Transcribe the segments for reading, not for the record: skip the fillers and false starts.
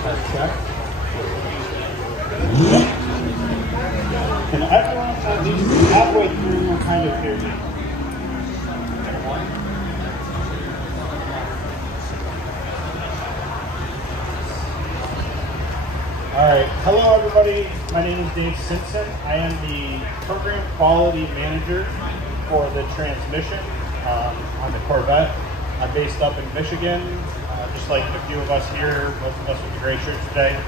Check. Can everyone at least halfway through kind of hear me? All right, hello everybody. My name is Dave Simpson. I am the program quality manager for the transmission on the Corvette. I'm based up in Michigan, just like a few of us here, most of us with the gray shirts today.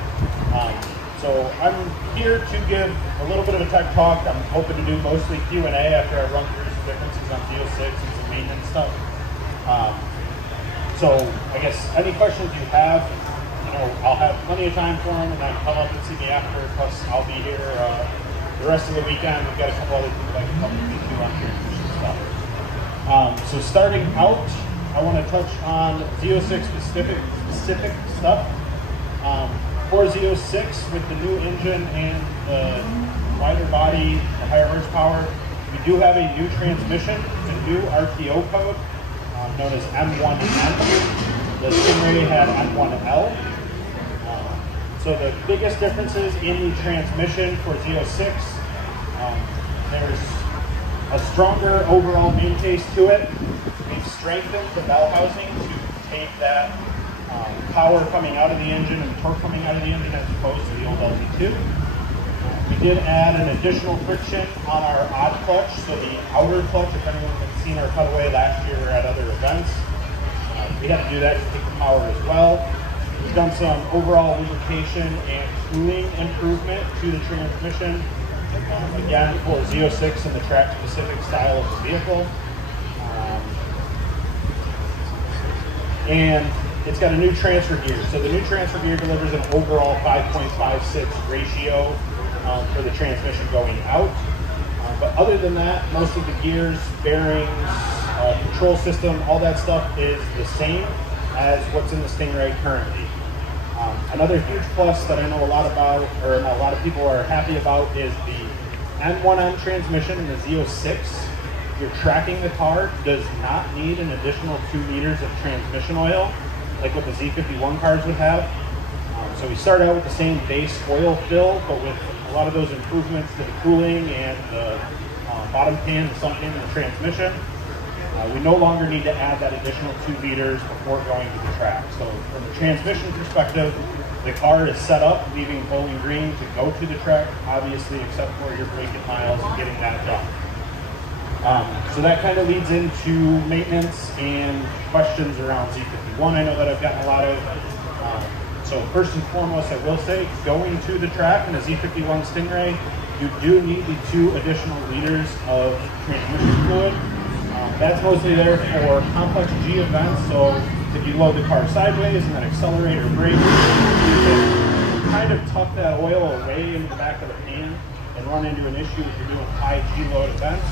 So I'm here to give a little bit of a tech talk. I'm hoping to do mostly Q&A after I run through some differences on Z06 and some maintenance stuff. So I guess any questions you have, I'll have plenty of time for them, and then come up and see me after. Plus, I'll be here the rest of the weekend. We've got a couple other people I can come and meet you on transmission stuff. So starting out, I want to touch on Z06 specific stuff. For Z06, with the new engine and the wider body, the higher horsepower, we do have a new transmission, a new RTO code known as M1N. The Stingray had M1L. So the biggest differences in the transmission for Z06, there's a stronger overall main case to it. We've strengthened the bell housing to take that power coming out of the engine and torque coming out of the engine as opposed to the old LT2. We did add an additional friction on our odd clutch, so the outer clutch, if anyone has seen our cutaway last year or at other events, we had to do that to take the power as well. We've done some overall lubrication and cooling improvement to the transmission, again for Z06 and the track-specific style of the vehicle. And it's got a new transfer gear. So the new transfer gear delivers an overall 5.56 ratio for the transmission going out. But other than that, most of the gears, bearings, control system, all that stuff is the same as what's in the Stingray currently. Another huge plus that I know a lot about, or a lot of people are happy about, is the M1N transmission in the Z06. You're tracking the car, does not need an additional 2 liters of transmission oil, like what the Z51 cars would have. So we start out with the same base oil fill, but with a lot of those improvements to the cooling and the bottom pan, the sump pan, and the transmission. We no longer need to add that additional 2 liters before going to the track. So from the transmission perspective, the car is set up, leaving Bowling Green to go to the track, obviously except for your braking miles and getting that done. So that kind of leads into maintenance and questions around Z51. I know that I've gotten a lot of. So first and foremost, I will say, going to the track in a Z51 Stingray, you do need the 2 additional liters of transmission fluid. That's mostly there for complex G events. So if you load the car sideways and then accelerate or brake, you can kind of tuck that oil away into the back of the pan and run into an issue if you're doing high G load events.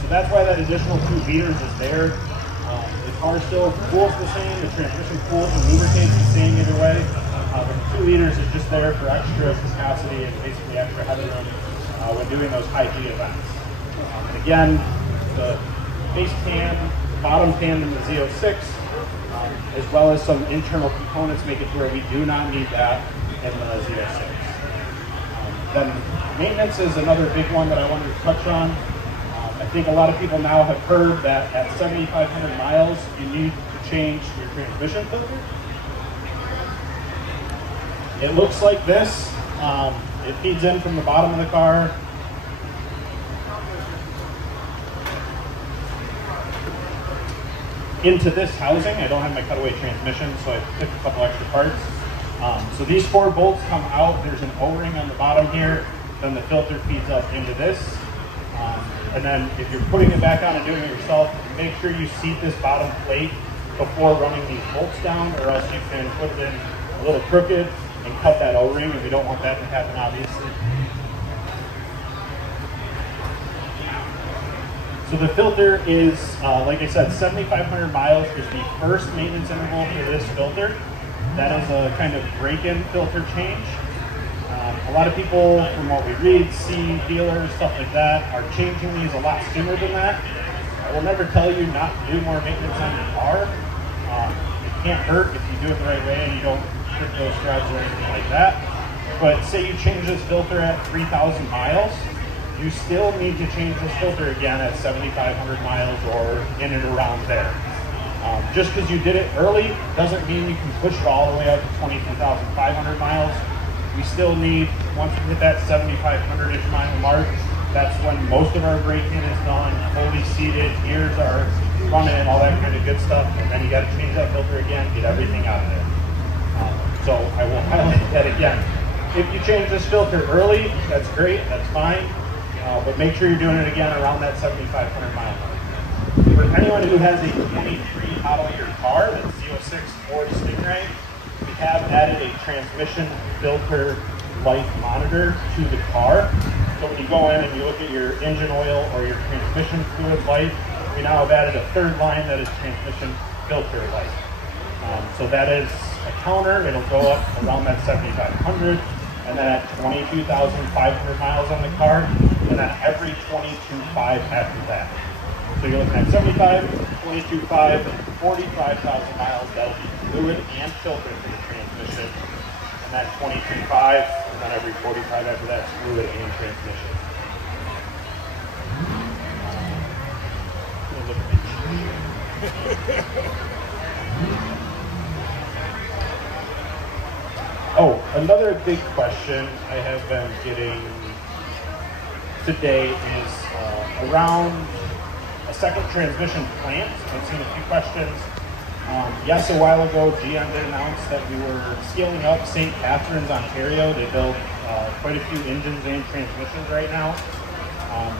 So that's why that additional 2 liters is there. The car still cools the same, the transmission cools and lubricates the same either way. But the 2 liters is just there for extra viscosity and basically extra headroom when doing those high G events. And again, the base pan, bottom pan in the Z06, as well as some internal components make it to where we do not need that in the Z06. Then maintenance is another big one that I wanted to touch on. I think a lot of people now have heard that at 7,500 miles, you need to change your transmission filter. It looks like this. It feeds in from the bottom of the car. Into this housing. I don't have my cutaway transmission, so I picked a couple extra parts. So these 4 bolts come out. There's an O-ring on the bottom here. Then the filter feeds up into this. And then if you're putting it back on and doing it yourself, make sure you seat this bottom plate before running these bolts down, or else you can put it in a little crooked and cut that O-ring, and we don't want that to happen, obviously. So the filter is, like I said, 7,500 miles is the first maintenance interval for this filter. That is a kind of break-in filter change. A lot of people, from what we read, see dealers, stuff like that, are changing these a lot sooner than that. I will never tell you not to do more maintenance on your car. It can't hurt if you do it the right way and you don't electric ghost rods or anything like that. But say you change this filter at 3,000 miles, you still need to change this filter again at 7,500 miles or in and around there. Just because you did it early doesn't mean you can push it all the way up to 22,500 miles. We still need, once we hit that 7,500-ish mile mark, that's when most of our braking is done, fully seated, gears are running, and all that kind of good stuff. And then you got to change that filter again, get everything out of there. So I will highlight that again. If you change this filter early, that's great, that's fine. But make sure you're doing it again around that 7,500 mile mark. For anyone who has a 23 model year car, that's Z06 or Stingray, we have added a transmission filter life monitor to the car. So when you go in and you look at your engine oil or your transmission fluid life, we now have added a third line that is transmission filter life. So that is a counter. It'll go up around that 7,500, and then at 22,500 miles on the car, and then every 22,500 after that. So you're looking at 75, 22,500, 45,000 miles. That'll be fluid and filter for the transmission. And that 22,500, and then every 45 after that, fluid and transmission. Oh, another big question I have been getting today is around a second transmission plant. I've seen a few questions. Yes, a while ago, GM did announce that we were scaling up St. Catharines, Ontario. They build quite a few engines and transmissions right now.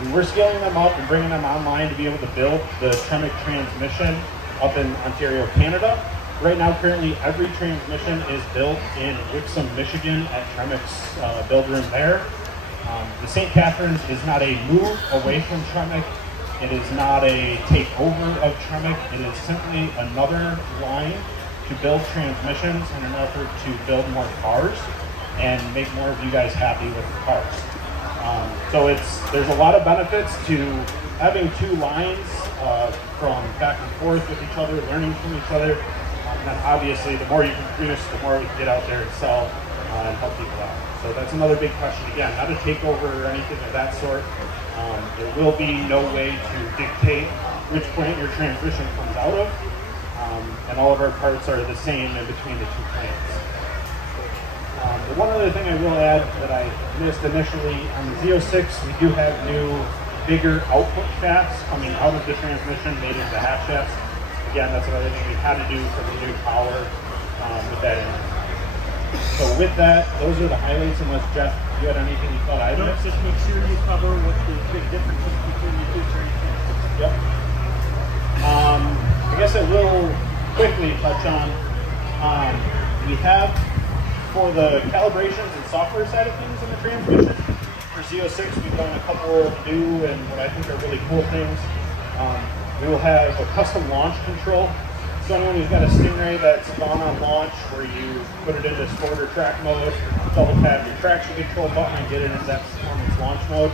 We were scaling them up and bringing them online to be able to build the Tremec transmission up in Ontario, Canada. Right now, currently, every transmission is built in Wixom, Michigan at Tremec's build room there. The St. Catharines is not a move away from Tremec. It is not a takeover of Tremec. It is simply another line to build transmissions in an effort to build more cars and make more of you guys happy with the cars. So there's a lot of benefits to having two lines from back and forth with each other, learning from each other. And then obviously, the more you can produce, the more we can get out there and sell and help people out. So that's another big question. Again, not a takeover or anything of that sort. There will be no way to dictate which plant your transmission comes out of. And all of our parts are the same in between the two plants. But one other thing I will add that I missed initially, on the Z06, we do have new, bigger output shafts coming out of the transmission made into half shafts. Again, that's another thing we had to do for the new power with that engine. So with that, those are the highlights, unless Jeff, you had anything you thought I missed? Just make sure you cover what the big differences between the two transmissions. Yep. I guess I will quickly touch on, we have, for the calibrations and software side of things in the transmission, for Z06, we've done a couple of new and what I think are really cool things. We will have a custom launch control. So anyone who's got a Stingray that's gone on launch, where you put it into sport or track mode, double tap your traction control button and get it into that performance launch mode.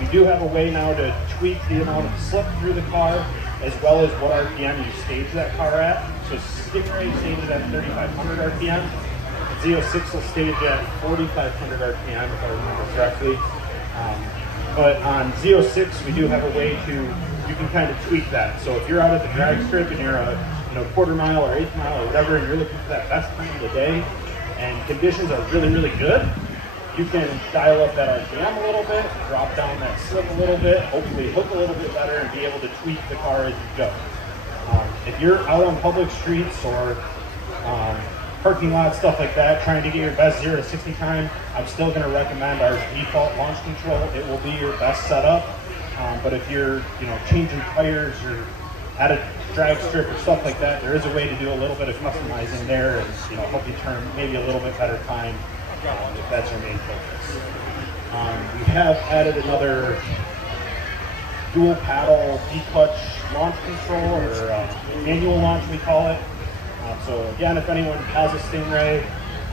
We do have a way now to tweak the amount of slip through the car, as well as what RPM you stage that car at. So Stingray stages at 3,500 RPM. Z06 will stage at 4,500 RPM, if I remember correctly. But on Z06, we do have a way to, you can kind of tweak that. So if you're out at the drag strip and you're a quarter mile or eighth mile or whatever, and you're looking for that best time of the day, and conditions are really, really good, you can dial up that RPM a little bit, drop down that slip a little bit, hopefully hook a little bit better, and be able to tweak the car as you go. If you're out on public streets or parking lots, stuff like that, trying to get your best 0 to 60 time, I'm still going to recommend our default launch control. It will be your best setup. But if you're, changing tires or at a drag strip or stuff like that, there is a way to do a little bit of customizing there and, help you turn maybe a little bit better time if that's your main focus. We have added another dual paddle D-clutch launch control, or manual launch we call it. So again, if anyone has a Stingray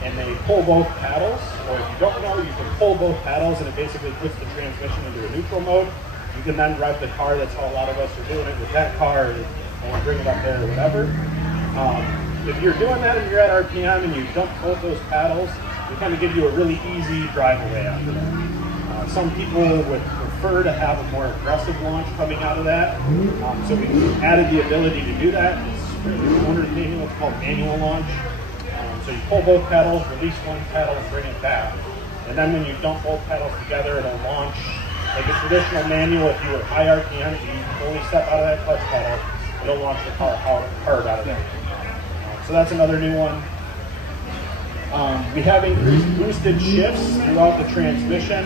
and they pull both paddles, or if you don't know, you can pull both paddles and it basically puts the transmission into a neutral mode. You can then drive the car. That's how a lot of us are doing it with that car, and bring it up there or whatever. if you're doing that and you're at RPM and you dump both those paddles, it kind of gives you a really easy drive away after that. Some people would prefer to have a more aggressive launch coming out of that. So we added the ability to do that. It's the owner's manual, it's called manual launch. So you pull both pedals, release one pedal, and bring it back. And then when you dump both pedals together, it'll launch like a traditional manual. If you were high RPM, you only step out of that clutch pedal, it'll launch the car hard out of there. So that's another new one. We have increased boosted shifts throughout the transmission.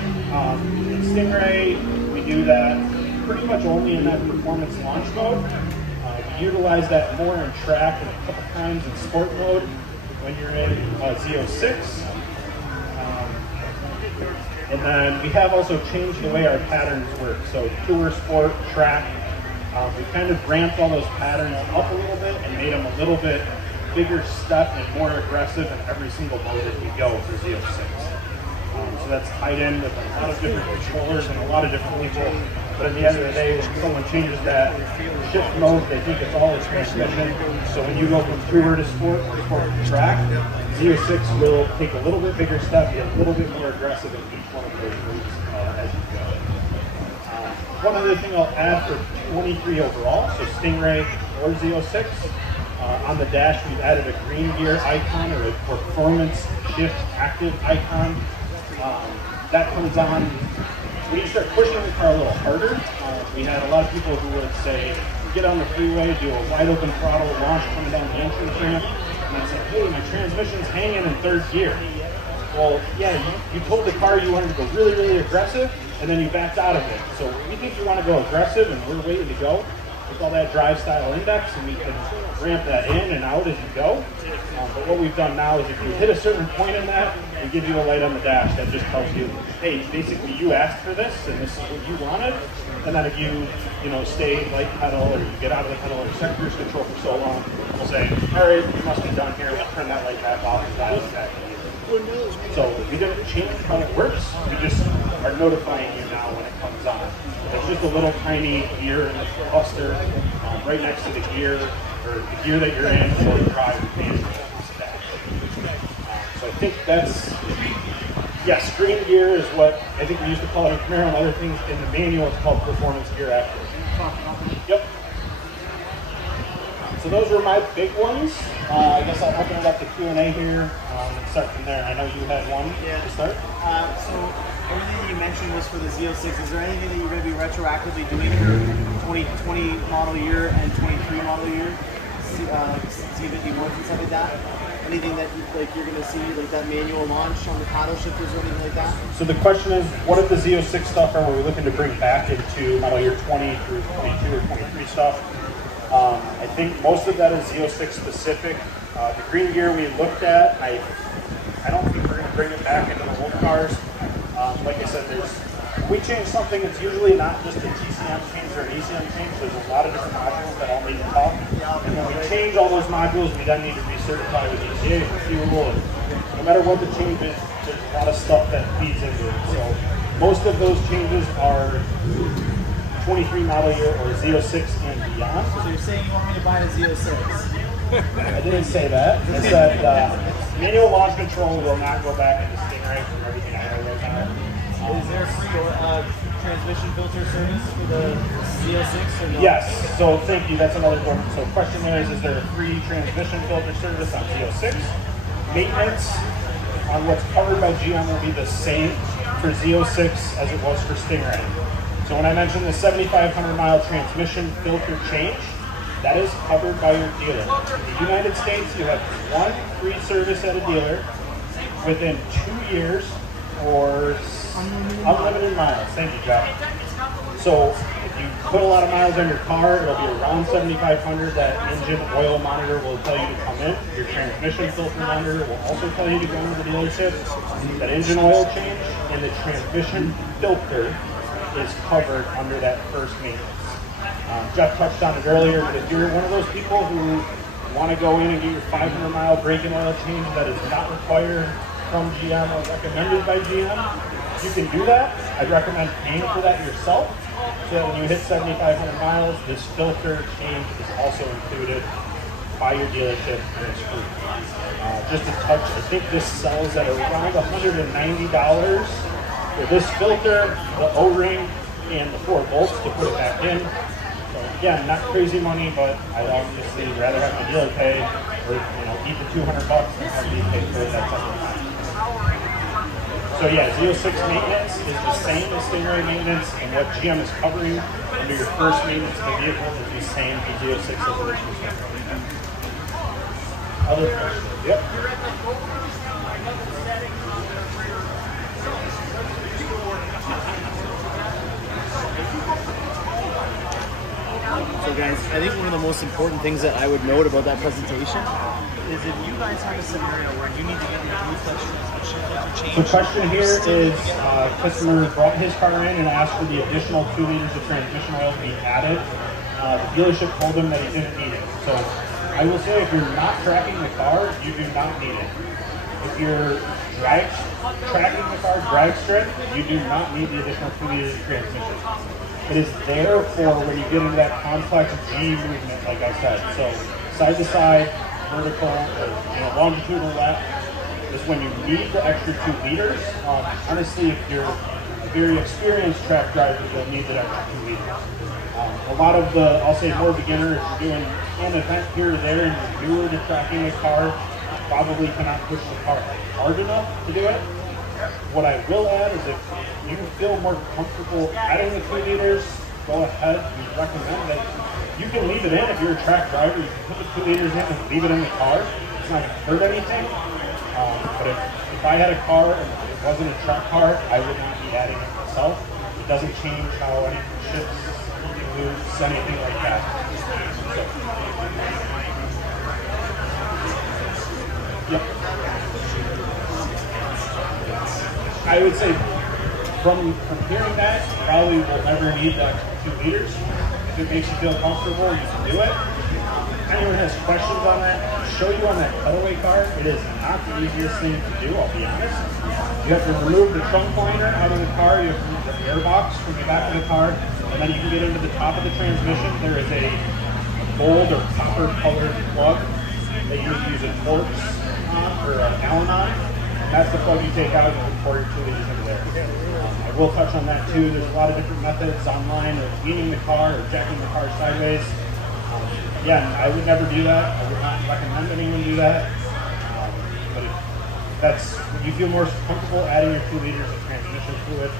In Stingray, we do that pretty much only in that performance launch mode. We utilize that more in track and a couple times in sport mode when you're in Z06. And then we have also changed the way our patterns work. So tour, sport, track, we kind of ramped all those patterns up a little bit and made them a little bit bigger step and more aggressive in every single mode as we go for Z06. So that's tied in with a lot of different controllers and a lot of different people. But at the end of the day, when someone changes that shift mode, they think it's all a transmission. So when you go from tour to sport or sport to track, Z06 will take a little bit bigger step, get a little bit more aggressive in each one of those moves as you go. One other thing I'll add for 23 overall, so Stingray or Z06, on the dash we've added a green gear icon or a performance shift active icon. That comes on when you start pushing the car a little harder. We had a lot of people who would say, get on the freeway, do a wide open throttle launch coming down the entrance ramp, and I'd say, hey, my transmission's hanging in third gear. Well, yeah, you told the car you wanted to go really, really aggressive, and then you backed out of it. So we think you want to go aggressive, and we're waiting to go. We call that drive style index, and we can ramp that in and out as you go. But what we've done now is if you hit a certain point in that, we give you a light on the dash that just tells you, hey, basically you asked for this, and this is what you wanted. And then if you stay light pedal or you get out of the pedal or set cruise control for so long, we'll say, all right, you must be done here. We'll turn that light back off and dial it back in. So we didn't change how it works. We just are notifying you now when it comes on. It's just a little tiny gear in the cluster right next to the gear or the gear that you're in or the drive management stack. So I think that's, yes, green gear is what I think we used to call it in Camaro and other things. In the manual, it's called performance gear active. Yep. So those were my big ones. I guess I'll open it up to Q&A here and start from there. I know you had one to start. So everything that you mentioned was for the Z06. Is there anything that you're going to be retroactively doing for 2020 model year and 23 model year? C50 work and stuff like that? Anything that you're going to see, like that manual launch on the paddle shifters or anything like that? So the question is, what of the Z06 stuff are we looking to bring back into model year 20 through 22 or 23 stuff? I think most of that is Z06 specific. The green gear we looked at, I don't think we're going to bring it back into the old cars. Like I said, we change something, it's usually not just a TCM change or an ECM change. There's a lot of different modules that all need to talk. And when we change all those modules, we then need to recertify with ECA for fuel. No matter what the change is, there's a lot of stuff that feeds into it. So most of those changes are 23 model year or Z06 and beyond. So you're saying you want me to buy a Z06? I didn't say that. I said manual launch control will not go back into Stingray from everything I know right now. Is there a free transmission filter service for the Z06 or no? Yes. So thank you. That's another one. So the question is there a free transmission filter service on Z06? Maintenance on what's covered by GM will be the same for Z06 as it was for Stingray. So when I mentioned the 7,500 mile transmission filter change, that is covered by your dealer. In the United States, you have one free service at a dealer within 2 years for unlimited miles. Thank you, Jeff. So if you put a lot of miles on your car, it'll be around 7,500. That engine oil monitor will tell you to come in. Your transmission filter monitor will also tell you to go into the dealership. That engine oil change and the transmission filter is covered under that first maintenance. Jeff touched on it earlier, but if you're one of those people who want to go in and get your 500 mile brake and oil change that is not required from GM or recommended by GM, you can do that. I'd recommend paying for that yourself, so that when you hit 7,500 miles, this filter change is also included. by your dealership, and it's free. Just a touch, I think this sells at around $190 for this filter, the O-ring, and the 4 bolts to put it back in. So again, not crazy money, but I'd obviously rather have my dealer pay, or eat the $200 than have me pay for that second time. So yeah, Z06 maintenance is the same as Stingray maintenance, and what GM is covering under your first maintenance of the vehicle is the same for Z06 as it is for Stingray. Other questions? Yep. So guys, I think one of the most important things that I would note about that presentation is if you guys have a scenario where you need to get your clutch transmission filter changed. The question here is, customer brought his car in and asked for the additional 2 liters of transmission oil to be added. The dealership told him that he didn't need it. So I will say, if you're not tracking the car, you do not need it. If you're tracking the car drag strip, you do not need the additional 2 liters of transmission. It is there for when you get into that complex G movement, like I said. So side to side, vertical, or longitudinal lap is when you need the extra 2 liters. Honestly, if you're a very experienced track driver, you'll need that extra 2 liters. A lot of the, I'll say more beginner, if you're doing an event here or there and you're newer to tracking a car, you probably cannot push the car hard enough to do it. What I will add is if you feel more comfortable adding the 2 liters, go ahead. We recommend that you can leave it in if you're a track driver. You can put the 2 liters in and leave it in the car. It's not going to hurt anything. But if I had a car and it wasn't a track car, I would not be adding it myself. It doesn't change how anything shifts, moves, anything like that. So, yep. I would say from hearing that, you probably will never need that 2 liters. If it makes you feel comfortable, you can do it. If anyone has questions on that, show you on that cutaway car. It is not the easiest thing to do, I'll be honest. You have to remove the trunk liner out of the car, you have to remove the air box from the back of the car, and then you can get into the top of the transmission. There is a gold or copper colored plug that you would use a Torx on or an Allen on. That's the plug you take out and pour your 2 liters into there. I will touch on that too. There's a lot of different methods online of leaning the car or jacking the car sideways. Again, I would never do that. I would not recommend anyone do that. But if you feel more comfortable adding your 2 liters of transmission fluid,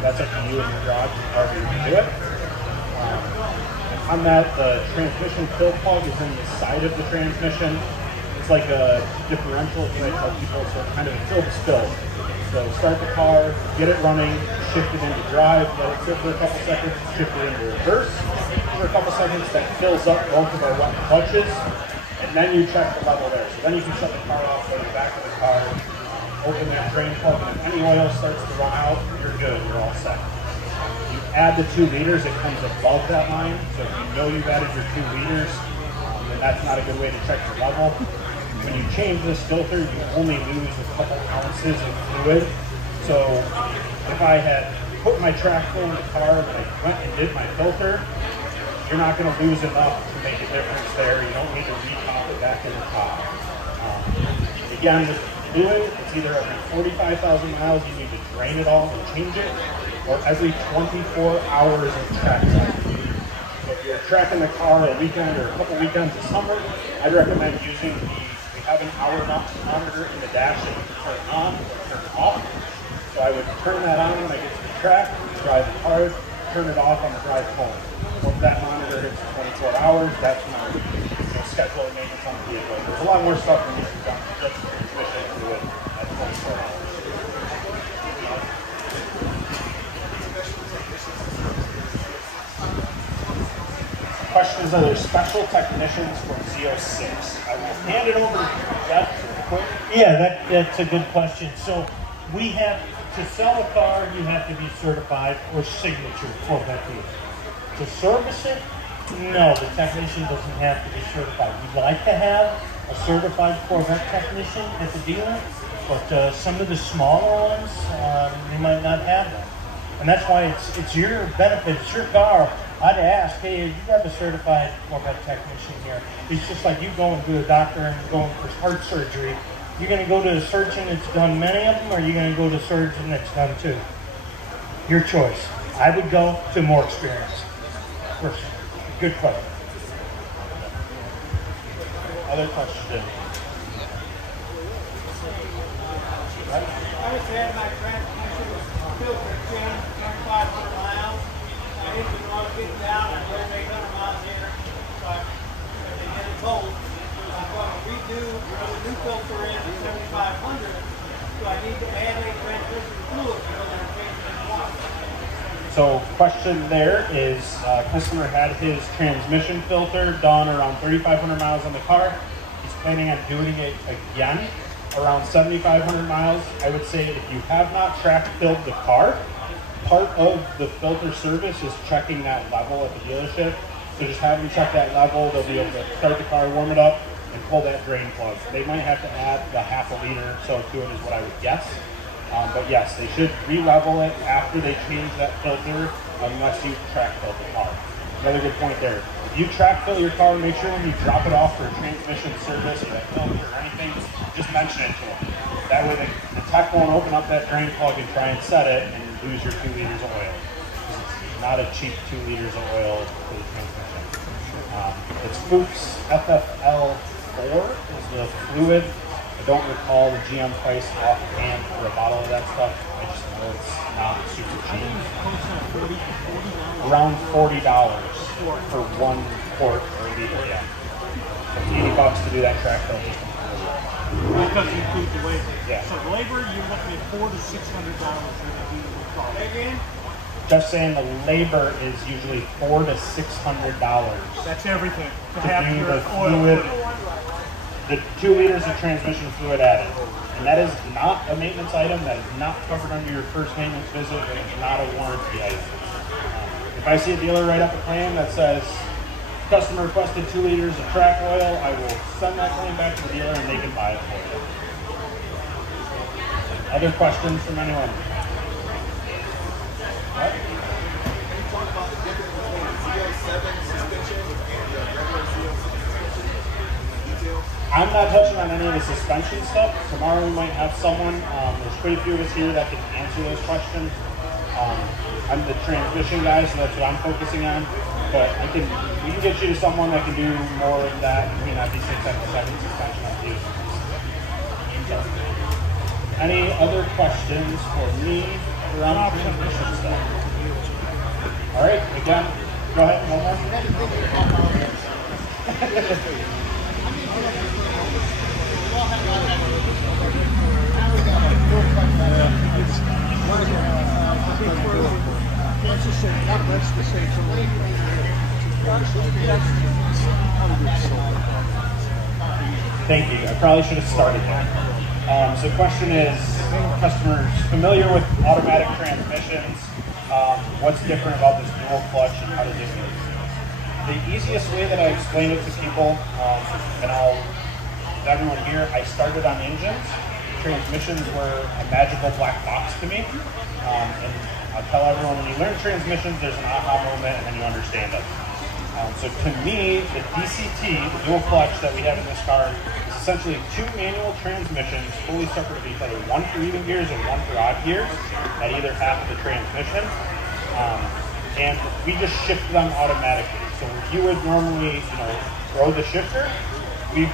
that's up to you and your garage, however you can do it. And on that, the transmission fill plug is in the side of the transmission. It's like a differential, if you might tell people, so it's kind of a fill to spill. So start the car, get it running, shift it into drive, let it sit for a couple seconds, shift it into reverse for a couple seconds. That fills up both of our wet clutches, and then you check the level there. So then you can shut the car off, go to the back of the car, open that drain plug, and if any oil starts to run out, you're good, you're all set. You add the 2 liters, it comes above that line, so if you know you've added your 2 liters, then that's not a good way to check your level. When you change this filter, you only lose a couple ounces of fluid. So if I had put my track full in the car and I went and did my filter, you're not going to lose enough to make a difference there. You don't need to re-top it back in the top. Again, with fluid, it's either every 45,000 miles you need to drain it all and change it, or every 24 hours of track time. So if you're tracking the car a weekend or a couple weekends of summer, I'd recommend using have an hour monitor in the dash that you can turn on or turn off. So I would turn that on when I get to the track, drive the car, turn it off on the drive home. Once that monitor hits 24 hours, that's when I would schedule maintenance on the vehicle. There's a lot more stuff that needs to be done to just transmission fluid at 24 hours. Question is, are there special technicians for Z06? I will hand it over to Jeff. Yeah, that's a good question. So we have, to sell a car, you have to be certified or signature for that vehicle. To service it, no, the technician doesn't have to be certified. We'd like to have a certified Corvette technician at the dealer, but some of the smaller ones, they might not have that. And that's why it's your benefit, it's your car. I'd ask, hey, you have a certified Corvette technician here. It's just like you going to a doctor and going for heart surgery. You're going to go to a surgeon that's done many of them, or are you going to go to a surgeon that's done two? Your choice. I would go to more experience. First, good question. Other questions? I just had my transmission filter changed 2,500 miles. My engine was getting down and drove 800 miles here. So they get it told. I'm going to redo, put a new filter in at 7,500. So I need to add a transmission fluid because I'm changing the water. So question there is, customer had his transmission filter done around 3,500 miles on the car. He's planning on doing it again around 7,500 miles. I would say if you have not track filled the car, part of the filter service is checking that level at the dealership. So just have them check that level. They'll be able to start the car, warm it up, and pull that drain plug. They might have to add the half a liter or so to it is what I would guess. But yes, they should re-level it after they change that filter unless you track fill the car. Another good point there. If you track fill your car, make sure when you drop it off for a transmission service or that filter or anything, just mention it to them. That way the tech won't open up that drain plug and try and set it and lose your 2 liters of oil. It's not a cheap 2 liters of oil for the transmission. It's Fuchs FFL4 is the fluid. I don't recall the GM price offhand for a bottle of that stuff. I just know it's not super cheap. Around $40 for 1 quart or liter, yeah. So $80 to do that track fill just Because you include the labor. Yeah. So the labor, you're looking at $400 to $600 Again? just saying the labor is usually $400 to $600. That's everything. To to have do your the oil fluid, the 2 liters of transmission fluid added. And that is not a maintenance item. That is not covered under your first maintenance visit. And it's not a warranty item. If I see a dealer write up a claim that says, customer requested 2 liters of track oil, I will send that claim back to the dealer and they can buy it for you. Other questions from anyone? What? Can you talk about the difference between Z07 suspension and the regular Z06 suspension? Details? I'm not touching on any of the suspension stuff. Tomorrow we might have someone, there's quite a few of us here that can answer those questions. I'm the transmission guy, so that's what I'm focusing on. But we can get you to someone that can do more of that between that D6 and 7 suspension on the so, any other questions for me around transmission stuff? All right, again, go ahead, one more. Thank you. I probably should have started there. So the question is, customers familiar with automatic transmissions, what's different about this dual clutch and how does it work? The easiest way that I explain it to people, and everyone here, I started on engines. Transmissions were a magical black box to me. And I'll tell everyone, when you learn transmissions, there's an aha moment and then you understand it. So to me, the DCT, the dual clutch that we have in this car, is essentially 2 manual transmissions fully separate of each other, one for even gears and one for odd gears at either half of the transmission. And we just shift them automatically. So you would normally, throw the shifter. We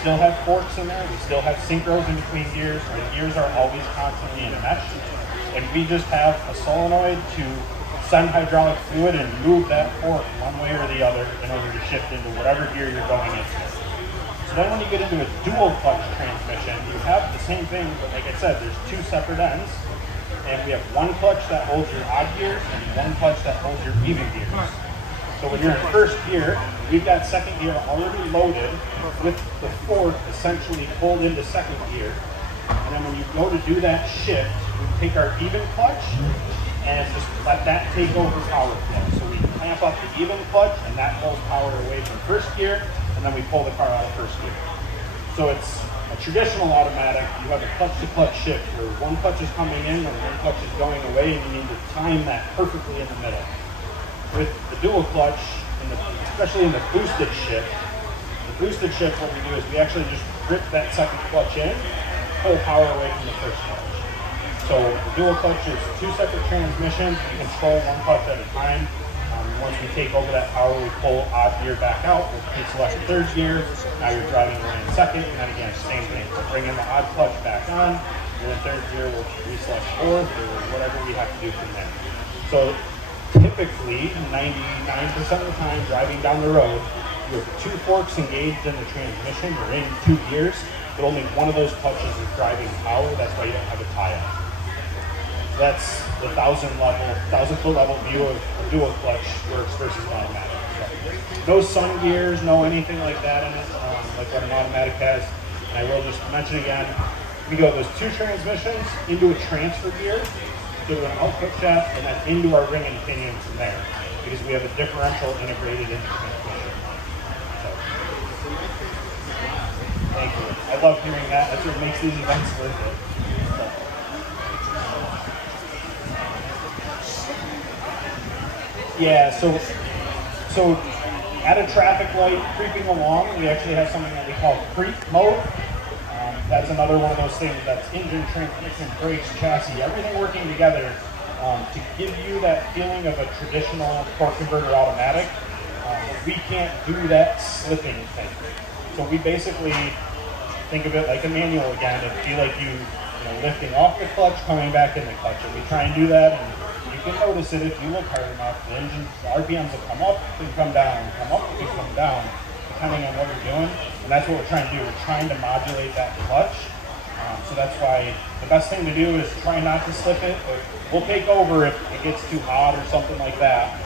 still have forks in there. We still have synchros in between gears. Our gears are always constantly in a mesh. And we just have a solenoid to send hydraulic fluid and move that fork one way or the other in order to shift into whatever gear you're going into. So then when you get into a dual clutch transmission, you have the same thing, but like I said, there's 2 separate ends. And we have one clutch that holds your odd gears and one clutch that holds your even gears. So when you're in first gear, we've got second gear already loaded with the fork essentially pulled into second gear. And then when you go to do that shift, we take our even clutch and just let that take over power flow. So we clamp up the even clutch and that pulls power away from first gear, and then we pull the car out of first gear. So it's a traditional automatic. You have a clutch-to-clutch shift where one clutch is coming in and one clutch is going away, and you need to time that perfectly in the middle. With the dual clutch, especially in the boosted shift, what we do is we actually just grip that second clutch in, pull power away from the first clutch. So the dual clutch is 2 separate transmissions. You control one clutch at a time. Once we take over that power, we pull odd gear back out. We'll select third gear. Now you're driving away in second, and then again, same thing. We'll bring in the odd clutch back on. You're in third gear. We'll reselect fourth, or whatever we have to do from there. So typically, 99% of the time, driving down the road, you have 2 forks engaged in the transmission. You're in 2 gears, but only one of those clutches is driving power. That's why you don't have a tie-up. That's the 1,000-foot level view of a dual clutch works versus an automatic. So, no sun gears, no anything like that in it, like what an automatic has. And I will just mention again, we go those 2 transmissions into a transfer gear, to an output shaft, and then into our ring and pinion from there, because we have a differential integrated in the transmission. So, thank you. I love hearing that. That's what makes these events worth it. Yeah, so at a traffic light, creeping along, we actually have something that we call creep mode. That's another one of those things that's engine, transmission, brakes, chassis, everything working together to give you that feeling of a traditional torque converter automatic. We can't do that slipping thing. So we basically think of it like a manual again and feel like you lifting off the clutch, coming back in the clutch. And we try and do that, and you can notice it if you look hard enough. The engine, the RPMs will come up, then come down, come up, then come down, depending on what you're doing. And that's what we're trying to do. We're trying to modulate that clutch. So that's why the best thing to do is try not to slip it. But we'll take over if it gets too hot or something like that.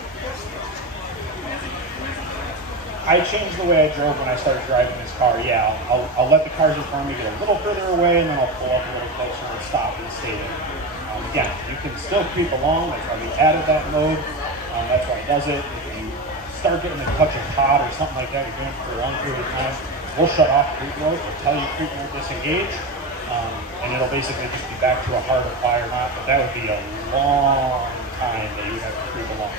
I changed the way I drove when I started driving this car. Yeah, I'll let the car just run me get a little further away, and then I'll pull up a little closer and stop and stay there. Again, you can still creep along. That's why we added that mode. That's why it does it. If you start getting the clutch hot or something like that, you're doing it for a long period of time, we'll shut off creep mode. We'll tell you creep mode disengage, and it'll basically just be back to a hard apply or not. But that would be a long time that you would have to creep along.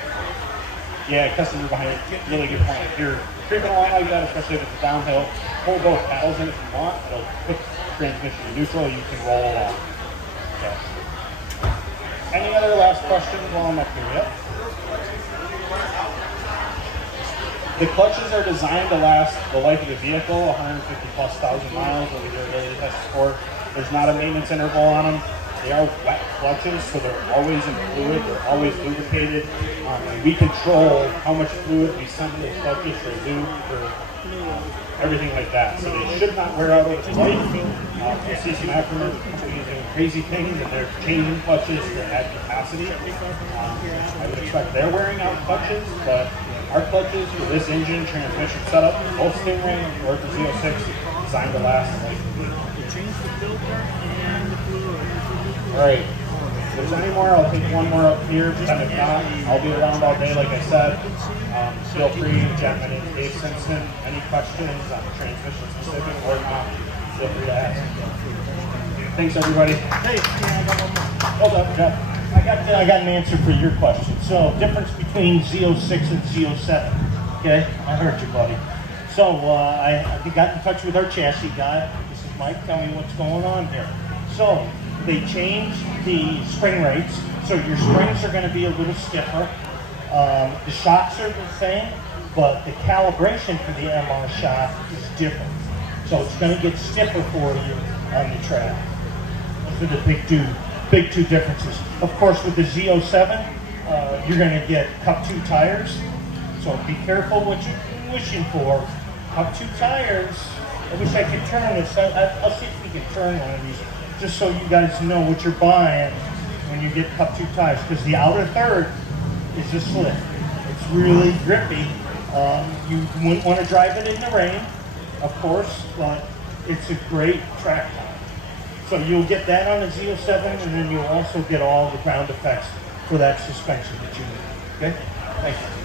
Yeah, customer behind it. Really good point. If you're creeping along like that, especially if it's downhill, pull both paddles in if you want. It'll put the transmission in neutral. You can roll along. So. Any other last questions while I'm up here? Yep. The clutches are designed to last the life of the vehicle, 150,000+ miles, what we do a daily test for. There's not a maintenance interval on them. They are wet clutches, so they're always in fluid, they're always lubricated. And we control how much fluid we send to the clutches for lube, for everything like that. So they should not wear out over the life. You'll see some aftermarket companies doing crazy things, and they're changing clutches to add capacity. I would expect they're wearing out clutches, but our clutches for this engine transmission setup, both Stingray or the Z06, designed to last the life of the vehicle. Alright, if there's any more, I'll take one more up here, and if not, I'll be around all day, like I said. Feel free to chat my name is Dave Simpson. Any questions on transmission specific or not, feel free to ask. Thanks, everybody. Hey, I got one more. Hold up, Jeff. I got an answer for your question. So, difference between Z06 and Z07. Okay, I heard you, buddy. So, I got in touch with our chassis guy. This is Mike. Tell me what's going on here. So, they changed the spring rates, so your springs are going to be a little stiffer. The shocks are the same, but the calibration for the MR shock is different. So it's going to get stiffer for you on the track. Those are the big two differences. Of course, with the Z07, you're going to get Cup 2 tires. So be careful what you're wishing for. Cup 2 tires. I wish I could turn this. I'll see if we can turn one of these, just so you guys know what you're buying when you get Cup 2 tires, because the outer third is a slip. It's really grippy. You wouldn't want to drive it in the rain, of course, but it's a great track tire. So you'll get that on the Z07, and then you'll also get all the ground effects for that suspension that you need. Okay? Thank you.